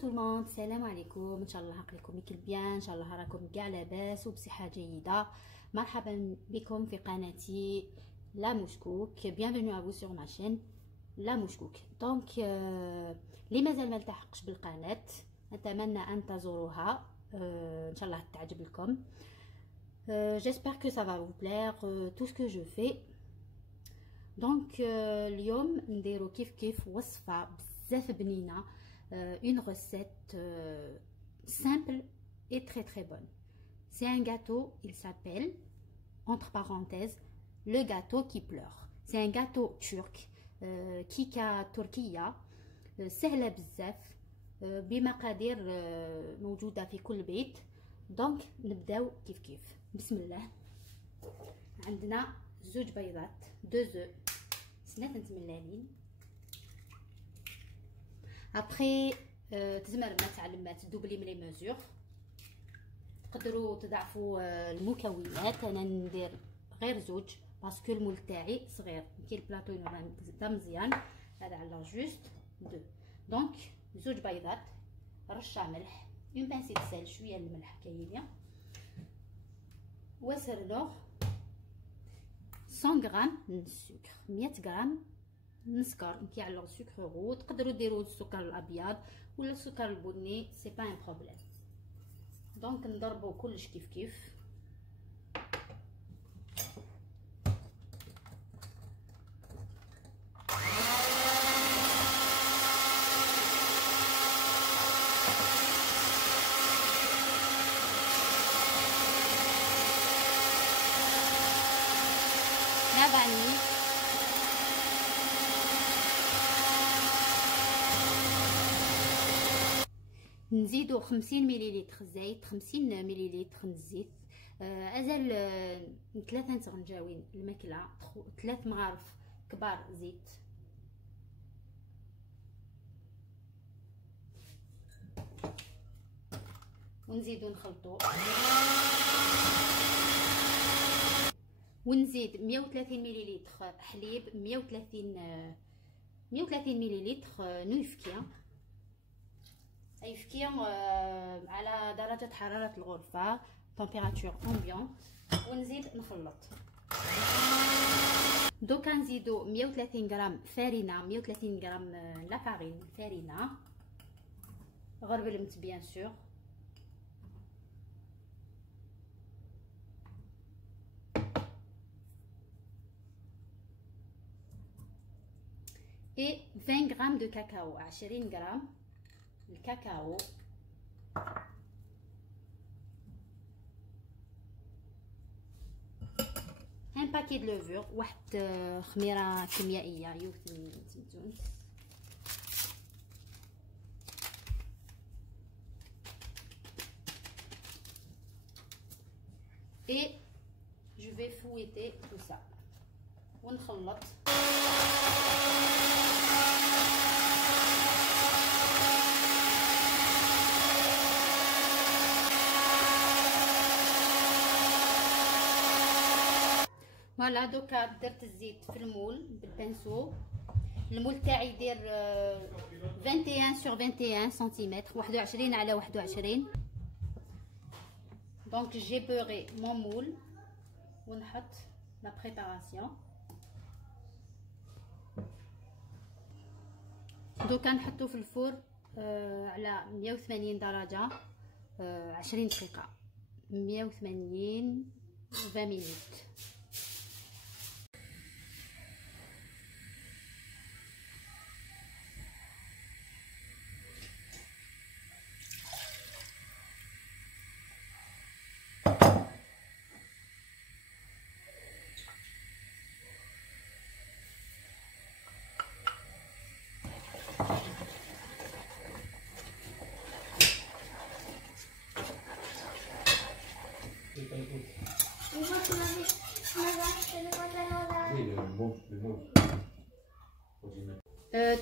tout le monde, السلام عليكم. ان شاء الله عقلكم يكل بيان، ان شاء الله راكم كاع لاباس وبصحه جيده. مرحبا بكم في قناتي لا مشكوك. bienvenue à vous sur ma chaîne لا مشكوك. دونك اللي مازال ما التحقش بالقناه اتمنى ان تزوروها، ان شاء الله تعجب لكم. j'espère que ça va vous plaire tout ce que je fais. دونك اليوم نديرو كيف وصفه بزاف بنينه، une recette simple et très bonne. C'est un gâteau, il s'appelle entre parenthèses le gâteau qui pleure. C'est un gâteau turc كيكه تركيه سهله بزاف بمقادير موجوده في كل بيت. دونك نبداو كيف. بسم الله. عندنا زوج بيضات، 2 œufs سنات ملالين. ابخي تزمرمات علمات دوبلي من لي ميزور. تقدروا تضعفوا المكونات، انا ندير غير زوج باسكو المول تاعي صغير، كاين البلاطو ينوض مزيان. هذا على جوست 2. دونك زوج بيضات، رشه ملح، اون بانسي سال، شويه الملح كاينه، وسرلوغ 100 غرام من السكر، 100 غرام من السكر كيعلق سكر غو. تقدروا ديروا السكر الابيض ولا السكر البني، سي با ان بروبليم. دونك نضربوا كلش كيف. فاني نزيدو 50 مليلتر زيت، 50 مليلتر الزيت، ازال 3 نتغنجاوين الماكله، 3 مغارف كبار زيت. ونزيدو نخلطو، ونزيد 130 مليلتر حليب، 130 مليلتر نويفكيا. يفكيا على درجة حرارة الغرفة، تمبيراتور امبيون. ونزيد نخلط. دوكا نزيدو 130 غرام فارينة، 130 غرام لا فارين فارينة غربلمت بيان سور. et 20 grammes de cacao، 20 غرام الكاكاو. un paquet de levure، واحد خميره كيميائيه يوثن تونس. et je vais fouetter tout ça ونخلط. فوالا دوكا درت الزيت في المول بالبانسو. المول تاعي يدير 21 sur 21 سنتيمتر، 21 على 21. دونك جي بوري مون مول ونحط لا بريباراسيون. دوكا نحطو في الفور على 180 درجة 20 دقيقة، 180 20 مينوت.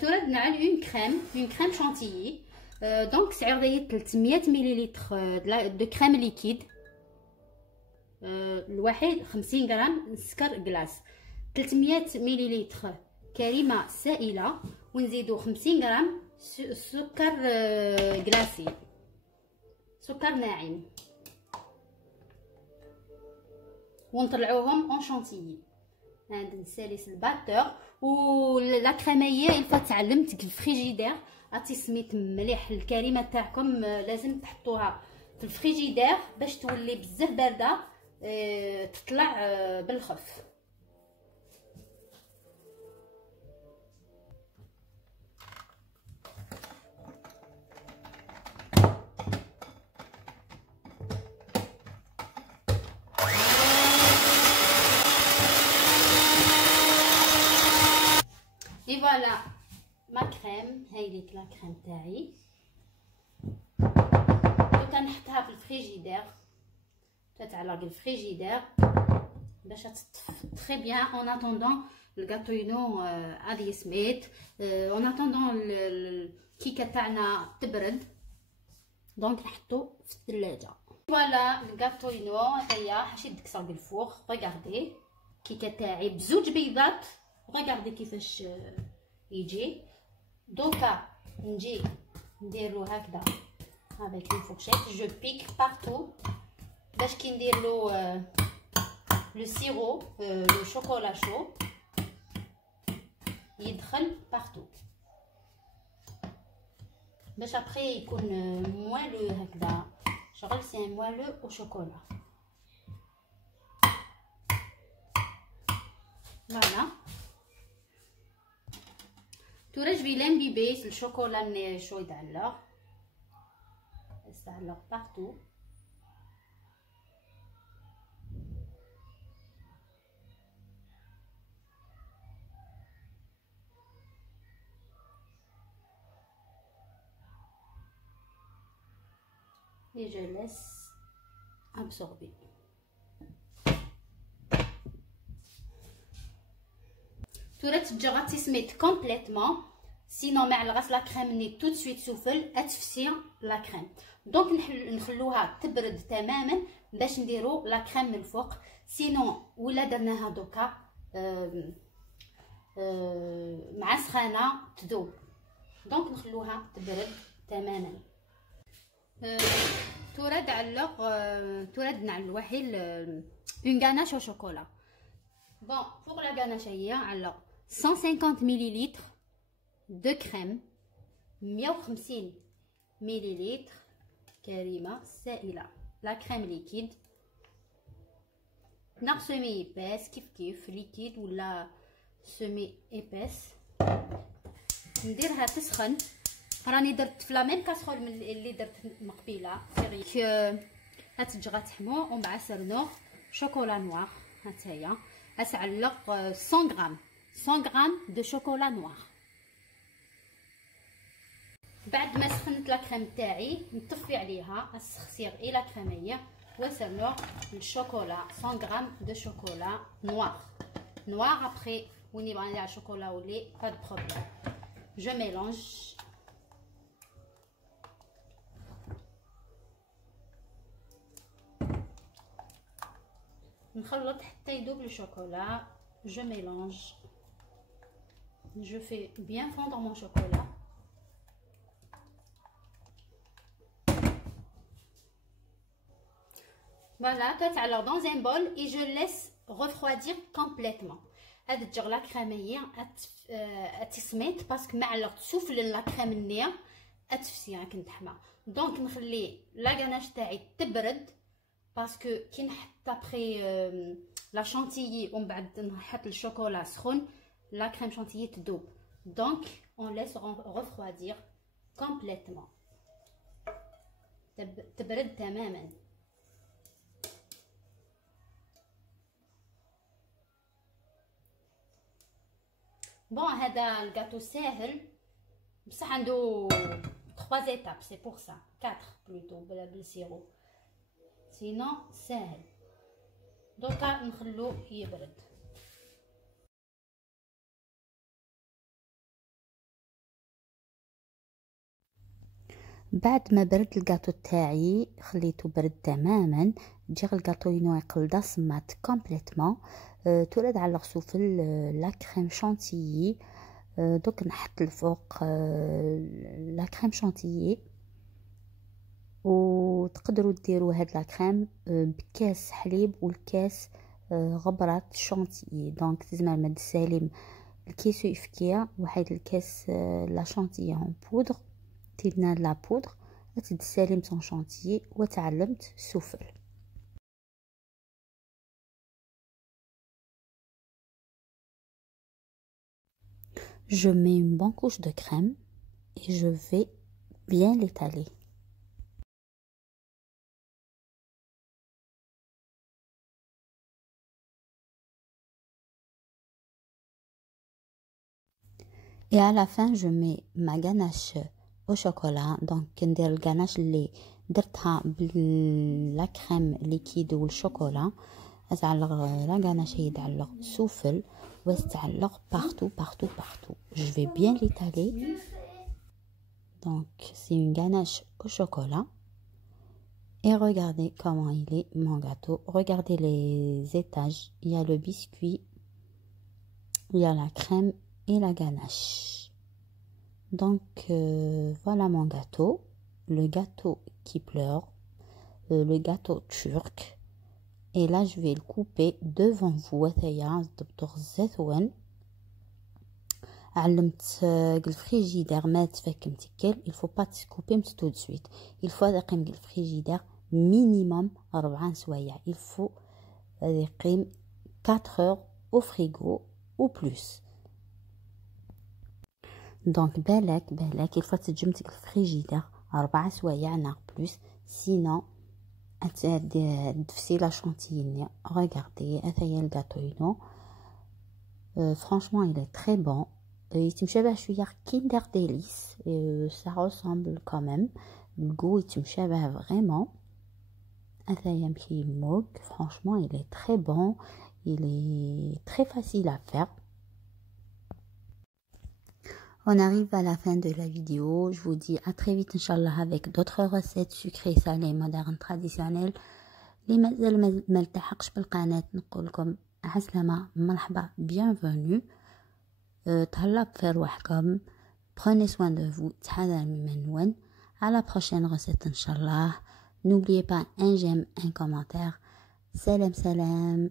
ترد نعل اون كريم شانتيي. دونك سعر داير 300 مليلتر دو كريم ليكيد الواحد، 50 غرام سكر كلاص، 300 مليلتر كريمه سائله، ونزيدو 50 غرام سكر كلاسي، سكر ناعم، ونطلعوهم اون شونتيي. عند نساليس الباتور و لا كريميه الفا تعلمت في الفريجيدير. عرفتي سميت مليح الكريمه تاعكم لازم تحطوها في الفريجيدير باش تولي بزاف بارده تطلع بالخف. اي فوالا ما كريم، هاي ليك لا كريم تاعي. دوكا نحطها في الفريجيدير، تتعلق الفريجيدير باش تطف تري بيان اون اتوندون الغاتوينو غادي يسميت، اون اتوندون الكيكه تاعنا تبرد. دونك نحطو في الثلاجه. فوالا الغاتوينو هيا حاشي دكسه بالفوغ. ريغاردي الكيكه تاعي بزوج بيضات، ريغاردي كيفاش يجي. دوكا نجي نديرلو هكذا avec une fourchette, je pique partout باش كي نديرلو لو سيرو لو شوكولا شو يدخل بارتو باش ابري يكون موالو هكذا، شغل سي موالو او شوكولا. فوالا تورا جو في لامبيبي الشوكولا شو يتعلق partout. Et je laisse absorber. تورا تجي غتسميت كومبليتمون، سينو مع الغاس لا كريم ني تو سويت سوفل اتفسي لا كريم. دونك نخلوها تبرد تماما باش نديرو لا كريم من الفوق، سينو ولا درناها دوكا مع سخانه تذوب. دونك نخلوها تبرد تماما. توراد علق توراد نعلق واحد اون غاناش او شوكولا. بون بوغ لا غاناش هي علق 150 مليلتر دو كريم، 150 مليلتر كريمه سائله، لا كريم ليكيد ناق سيمي ايباس كيف ليكيد ولا سيمي ايباس. نديرها تسخن، راني درت في لا ميم كاسرول من اللي درت مقبيله فريك. هتجي غتحمو ومن بعد سرنو شوكولا نوار. هاتايا غتعلق 100 غرام 100 غرام دو شوكولا نوار. بعد ما سخنت لا كريم تاعي نطفي عليها السخسير الى كريميه وسرنو الشوكولا 100 غرام دو شوكولا نوار. ابري وني بغا ندير شوكولا ولي با دو بروبليم. جو ميلونج نخلط حتى يذوب الشوكولا. je mélange, je fais bien fondre mon chocolat. Voilà, تتعلق dans un bol et je laisse refroidir complètement. هاد تجي لا كريميه اتسميت باسكو معلق تسفل لا كريم النيه اتفسي كنت حما. دونك نخلي لا غاناش تاعي تبرد باسكو كي نحط ابري لا شانتيي ومن بعد نحط الشوكولا سخون لا كريم شانتيي تذوب. دونك اون ليس refroidir complètement، تبرد تماما. بون هذا الجاتو ساهل بصح عنده 3 étapes، c'est pour ça 4 plutôt بالسيرو، سينو ساهل. دوكا نخلوه يبرد. بعد ما برد الجاتو تاعي خليته برد تماما، جيغ الجاتو يقلدا سمات كومبليتمون. تولد على سوفل لا كريم شانتيي دوك نحط الفوق لا كريم شانتيي. وتقدروا ديروا هاد لا كريم بكاس حليب والكاس غبرة شانتيي. دونك تزمر مد السالم الكيسو يفكيا واحد الكاس لا شانتيي اون بودر، تيدنا لا بودر تد السالم سون شانتيي وتعلمت سوفل. Je mets une bonne couche de crème et je vais bien l'étaler. Et à la fin, je mets ma ganache au chocolat. Donc, ندير الغناش اللي درتها بلا كريم ليكيد والشوكولا. أتعلق لا غناش يتعلق سوفل وتتعلق partout. Je vais bien l'étaler. Donc, c'est une ganache au chocolat. Et regardez comment il est mon gâteau. Regardez les étages. Il y a le biscuit, il y a la crème et la ganache. Donc voilà mon gâteau, le gâteau qui pleure, le gâteau turc. Et là je vais le couper devant vous. علمت الفريجيدير ما تفك متكل. il faut pas couper tout de suite. il faut يقيم الفريجيدير minimum 4 سوايع. il faut يقيم 4 heures au frigo ou plus. دونك بالك il faut تجمد الفريجيدير 4 سوايع ناق بلوس. سينو تدفسي لا شانتيني. regardez هذايا الغاتوينو. franchement il est très bon. يتمشابه شويه كيندر ديليس. ça ressemble quand même. الجو يتمشابه vraiment. هذايا مكي موك. franchement il est très bon. il est très facile à faire. On arrive à la fin de la vidéo. Je vous dis à très vite Inch'Allah avec d'autres recettes sucrées, salées, modernes, traditionnelles. اللي مازال ما التحقش بالقناة نقول لكم عسلامة مرحبا bienvenue. تهلاو بخير روحكم. Prenez soin de vous. تحذر من نون. À la prochaine recette Inch'Allah. N'oubliez pas un j'aime, un commentaire. Salam salam.